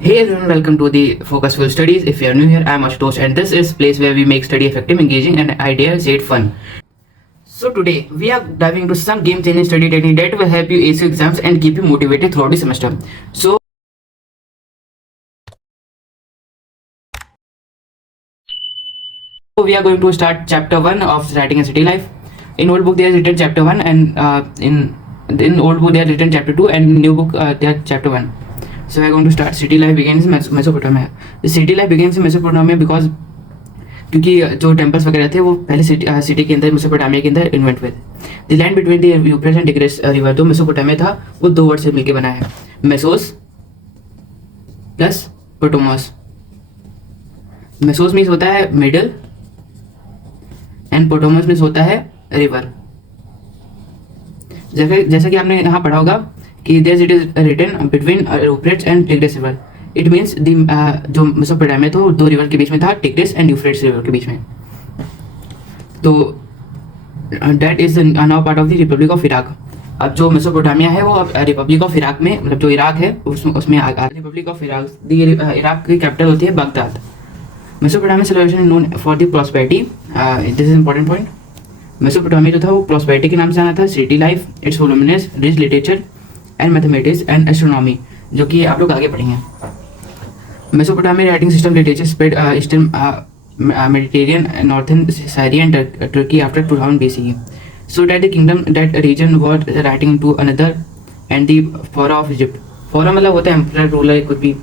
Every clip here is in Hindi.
Hey everyone, welcome to the Focusful Studies. If you are new here, I am Ashutosh and this is place where we make study effective, engaging and ideas yet fun. So today we are diving into some game-changing study technique that will help you ace your exams and keep you motivated throughout the semester. So we are going to start chapter 1 of Writing a City Life. In old book they are written chapter 1 and in old book they are written chapter 2 and new book they are chapter 1. So we are going to start. City life begins in Mesopotamia. The city life begins in Mesopotamia because क्योंकि जो टेम्पल्स वगैरह थे वो पहले सिटी के अंदर मेसोपोटामिया के अंदर इन्वेंट हुए थे। The land between the Euphrates and Tigris river जो मेसोपोटामिया था वो दो वर्ड से मिलकर बना है, मेसोस प्लस पोटोमस। मेसोस मीन्स होता है मिडल एंड पोटोमस मीन्स होता है रिवर। जैसा कि आपने यहाँ पढ़ा होगा कि there it is written between Euphrates and Tigris river. It means जो मेसोपोटामिया था दो रिवर के बीच में था, टिग्रिस एंड यूफ्रेट्स रिवर के बीच में। तो that is now part of the Republic of Iraq. अब जो मेसोपोटामिया है वो अब रिपब्लिक ऑफ इराक में, मतलब जो इराक है उसमें रिपब्लिक ऑफ इराक। इराक की कैपिटल होती है Baghdad. Mesopotamia civilisation known for the prosperity, this is important point. Mesopotamia जो था वो प्रॉस्पेरिटी के नाम से जाना था। City life, it's voluminous, rich literature and mathematics and astronomy, जो कि आप लोग आगे पढ़ेंगे। Mesopotamia writing system literature spread eastern Mediterranean, northern Syria and Turkey after 2000 BCE. So that the kingdom, that region was writing into another and the Pharaoh of Egypt. Pharaoh मतलब होता है emperor, ruler, कुछ भी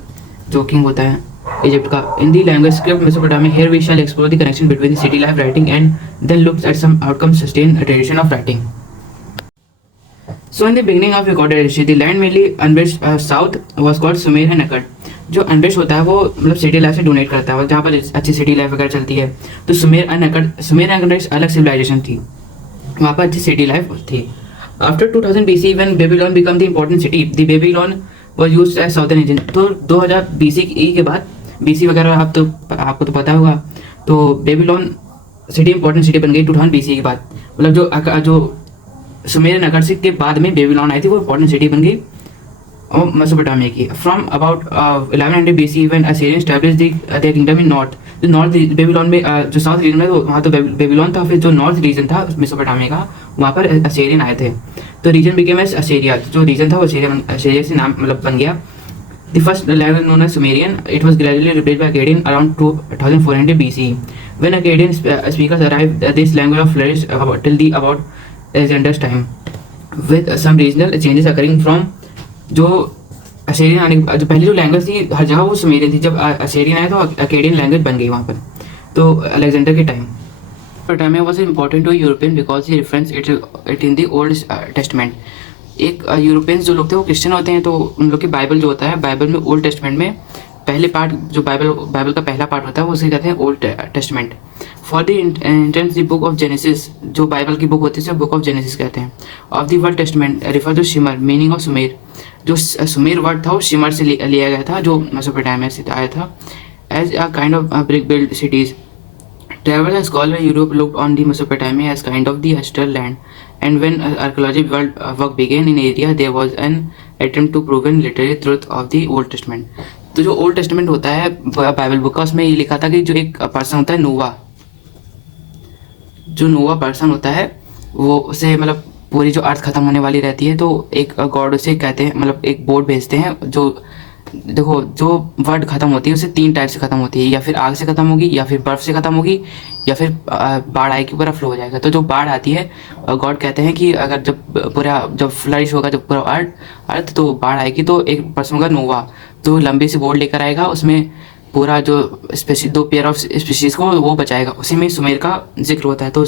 जो king होता है इजिप्ट का। In the language script Mesopotamia, here we shall explore the connection between the city life writing and then look at some outcomes sustained tradition of writing. So in the beginning of recorded history, the land mainly unbridged south was called Sumer and Akkad. जो अनबेस्ट होता है वो मतलब सिटी लाइफ से डोनेट करता है, जहाँ पर अच्छी सिटी लाइफ वगैरह चलती है। तो सुमेर एंड अकड एक अलग सिविलाइजेशन थी, वहाँ पर अच्छी सिटी लाइफ थी। After 2000 BC when Babylon became the important city, the Babylon was used as southern region. तो 2000 BC के बाद, BC वगैरह आपको तो पता होगा, तो बेबीलोन सिटी इंपॉर्टेंट सिटी बन गई 2000 BC के बाद। मतलब जो सुमेर एंड अकड के बाद में बेबीलोन आई थी वो इंपॉर्टेंट सिटी बन गई मेसोपोटामिया की। From about 1100 BC when Assyrian established there kingdom in north. जो नॉर्थ बेबीलोन में जो साउथ रीजन में वहाँ तो बेबीलोन था, फिर जो नॉर्थ रीजन था मेसोपोटामिया का वहाँ पर असीरियन आए थे। तो रीजन बिकेम एज असीरिया, जो रीजन था वो असीरिया से नाम मतलब बन गया। The first language known as Sumerian, it was gradually replaced by Akkadian around 2400 BC। When Akkadian speakers arrived this language of flourish till the about Alexander's time with some regional changes occurring from. जो असीरियन आने जो पहली जो लैंग्वेज थी हर जगह वो सुमेरियन थी, जब असीरियन आया तो अकेडियन लैंग्वेज बन गई वहाँ पर, तो अलेक्जेंडर के time. Mesopotamia was important to European because he reference it in the Old Testament. एक यूरोपियंस जो लोग थे वो क्रिश्चियन होते हैं, तो उन लोग की बाइबल जो होता है, बाइबल में ओल्ड टेस्टमेंट में पहले पार्ट जो बाइबल का पहला पार्ट होता है वो उसे कहते हैं Old Testament. For the intense the book of Genesis, जो बाइबल की बुक होती है उसे बुक ऑफ जेनेसिस कहते हैं। Of the word Testament refer to Shimer, meaning of Sumer. जो सुमेर वर्ड था वो शिमर से लिया गया था, जो मेसोपोटामिया से आया था। As a kind of brick build cities, travelers and scholars in Europe looked on the Mesopotamia as kind of the astral land, and when archaeological work began in area, there was an attempt to prove literary truth of the Old Testament. तो जो ओल्ड टेस्टमेंट होता है बाइबल बुक का, उसमें ये लिखा था कि जो एक पर्सन होता है नोवा, जो नोवा पर्सन होता है वो उसे मतलब पूरी जो अर्थ खत्म होने वाली रहती है, तो एक गॉड उसे कहते हैं, मतलब एक बोट भेजते हैं। जो देखो जो वर्ल्ड खत्म होती है उसे तीन टाइप से खत्म होती है, या फिर आग से खत्म होगी, या फिर बर्फ से खत्म होगी, या फिर बाढ़ आएगी, पूरा फ्लो हो जाएगा। तो जो बाढ़ आती है गॉड कहते हैं कि अगर जब फ्लरिश होगा जब पूरा अर्थ तो बाढ़ आएगी, तो एक पर्सन होगा नोवा, तो लंबी सी बोट लेकर आएगा, उसमें पूरा जो स्पेसी 2 पेयर ऑफ स्पीशीज को वो बचाएगा। उसी में सुमेर का जिक्र होता है। तो